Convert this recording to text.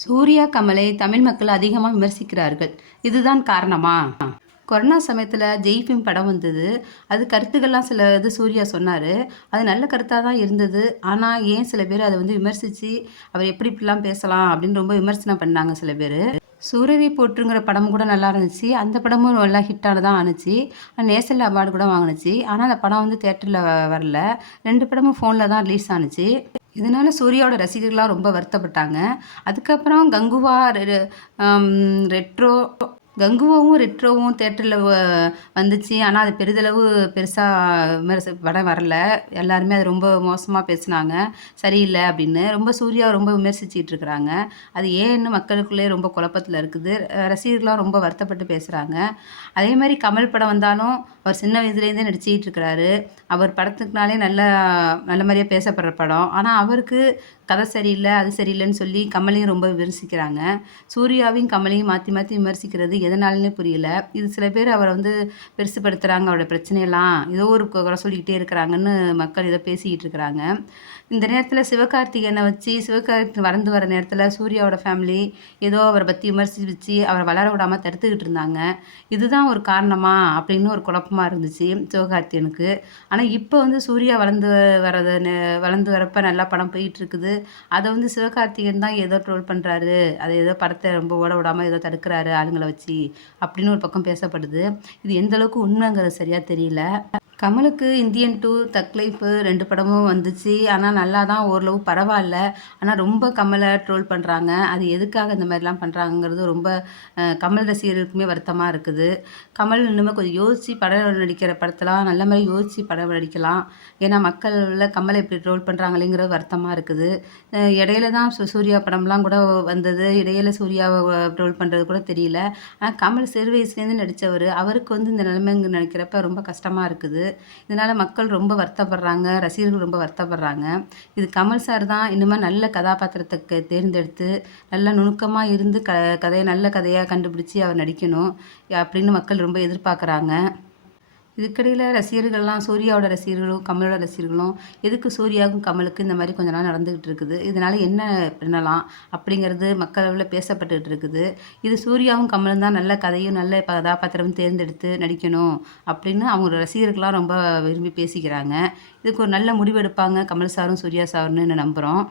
சூர்யா கமலை தமிழ் மக்கள் அதிகமாக விமர்சிக்கிறார்கள். இதுதான் காரணமா? கொரோனா சமயத்தில் ஜெய்ஃபிம் படம் வந்தது. அது கருத்துக்கள்லாம் சில இது சூர்யா சொன்னார். அது நல்ல கருத்தாக தான் இருந்தது. ஆனால் ஏன் சில பேர் அதை வந்து விமர்சித்து அவர் எப்படி இப்படிலாம் பேசலாம் அப்படின்னு ரொம்ப விமர்சனம் பண்ணாங்க சில பேர். சூரரை போற்றுங்கிற படம் கூட நல்லா இருந்துச்சு. அந்த படமும் நல்லா ஹிட்டான தான் ஆணுச்சு நேசல் அவார்டு கூட வாங்கினுச்சு. ஆனால் அந்த படம் வந்து தேட்டரில் வரல. ரெண்டு படமும் ஃபோனில் தான் ரிலீஸ் ஆனுச்சு. இதனால் சூர்யாவோட ரசிகர்கள்லாம் ரொம்ப வருத்தப்பட்டாங்க. அதுக்கப்புறம் கங்குவா ரெ- ரெட்ரோ கங்குவாவும் ரெட்ரோவும் தேட்டரில் வந்துச்சு. ஆனால் அது பெரிதளவு பெருசாக விமர்ச படம் வரல. எல்லாருமே அது ரொம்ப மோசமாக பேசுனாங்க. சரியில்லை அப்படின்னு. ரொம்ப சூர்யா ரொம்ப விமர்சிச்சிட்டு இருக்கிறாங்க. அது ஏன்னு மக்களுக்குள்ளே ரொம்ப குழப்பத்தில் இருக்குது. அஹ் ரசிகர்கள்லாம் ரொம்ப வருத்தப்பட்டு பேசுகிறாங்க அதே மாதிரி கமல் படம் வந்தாலும் அவர் சின்ன வயசுலேருந்தே நடிச்சிட்டு இருக்கிறாரு. அவர் படத்துக்குனாலே நல்ல நல்ல மாதிரியாக பேசப்படுற படம். ஆனால் அவருக்கு கதை சரியில்லை அது சரியில்லைன்னு சொல்லி கமலையும் ரொம்ப விமர்சிக்கிறாங்க. சூர்யாவையும் கமலையும் மாற்றி மாற்றி விமர்சிக்கிறது எதனாலனே புரியல. இது சில பேர் அவரை வந்து பெருசுப்படுத்துகிறாங்க அவரோட பிரச்சனையெல்லாம் ஏதோ ஒரு குறை சொல்லிக்கிட்டே இருக்கிறாங்கன்னு மக்கள் இதை பேசிக்கிட்டு இருக்கிறாங்க. இந்த நேரத்தில் சிவகார்த்திகேயனை வச்சு சிவகார்த்திகேயன் வறந்து வர நேரத்தில் சூர்யாவோட ஃபேமிலி ஏதோ அவரை பற்றி விமர்சித்து அவரை வளர விடாமல் தடுத்துக்கிட்டு இருந்தாங்க. இதுதான் ஒரு காரணமா அப்படின்னு ஒரு குழப்பமா இருந்துச்சு சிவகார்த்தியனுக்கு ஆனால் இப்போ வந்து சூர்யா வளர்ந்து வரது வளர்ந்து வரப்ப நல்லா படம் போயிட்டு இருக்குது அதை வந்து சிவகார்த்திகேயன் தான் ஏதோ ட்ரோல் பண்ணுறாரு அதை ஏதோ படத்தை ரொம்ப ஓட விடாமல் ஏதோ தடுக்கிறாரு ஆளுங்களை வச்சு அப்படின்னு ஒரு பக்கம் பேசப்படுது. இது எந்த அளவுக்கு உண்மைங்கிறது சரியாக தெரியல. கமலுக்கு இந்தியன் டூ தக் லைஃப் ரெண்டு படமும் வந்துச்சு. ஆனால் நல்லா தான் ஓரளவு பரவாயில்ல. ஆனால் ரொம்ப கமலை ட்ரோல் பண்ணுறாங்க அது எதுக்காக இந்த மாதிரிலாம் பண்ணுறாங்கிறது ரொம்ப கமல் ரசிகர்களுக்குமே வருத்தமாக இருக்குது. கமல் இன்னுமே கொஞ்சம் யோசித்து படம் நடிக்கிற படத்தெல்லாம் நல்ல மாதிரி யோசித்து படம் நடிக்கலாம். ஏன்னா மக்களில் கமலை எப்படி ட்ரோல் பண்ணுறாங்களேங்கிறது வருத்தமாக இருக்குது. இடையில தான் சூ- சூர்யா படம்லாம் கூட வந்தது. இடையில சூர்யாவை ட்ரோல் பண்ணுறது கூட தெரியல. ஆனால் கமல் சிறு வயசுலேருந்து நடித்தவர் அவருக்கு வந்து இந்த நிலைமைங்க நினைக்கிறப்ப ரொம்ப கஷ்டமாக இருக்குது. இதனால் மக்கள் ரொம்ப வருத்தப்படுறாங்க ரசிகர்கள் ரொம்ப வருத்தப்படுறாங்க. இது கமல் சார் தான் இனிமேல் நல்ல கதாபாத்திரத்தை தேர்ந்தெடுத்து நல்ல நுணுக்கமாக இருந்து க கதையை நல்ல கதையாக கண்டுபிடிச்சி அவர் நடிக்கணும் அப்படின்னு மக்கள் ரொம்ப எதிர்பார்க்குறாங்க. இதுக்கிடையில் ரசிகர்கள்லாம் சூர்யாவோட ரசிகர்களும் கமலோட ரசிகர்களும் எதுக்கு சூர்யாவுக்கும் கமலுக்கு இந்த மாதிரி கொஞ்ச நாள் நடந்துக்கிட்டு இருக்குது? இதனால் என்ன பண்ணலாம்? அப்படிங்கிறது மக்களவில் பேசப்பட்டுக்கிட்டு இருக்குது. இது சூர்யாவும் கமலும் தான் நல்ல கதையும் நல்ல கதாபாத்திரமும் தேர்ந்தெடுத்து நடிக்கணும் அப்படின்னு அவங்க ரசிகர்கள்லாம் ரொம்ப விரும்பி பேசிக்கிறாங்க. இதுக்கு ஒரு நல்ல முடிவெடுப்பாங்க கமல் சாரும் சூர்யா சாருன்னு நம்புகிறோம்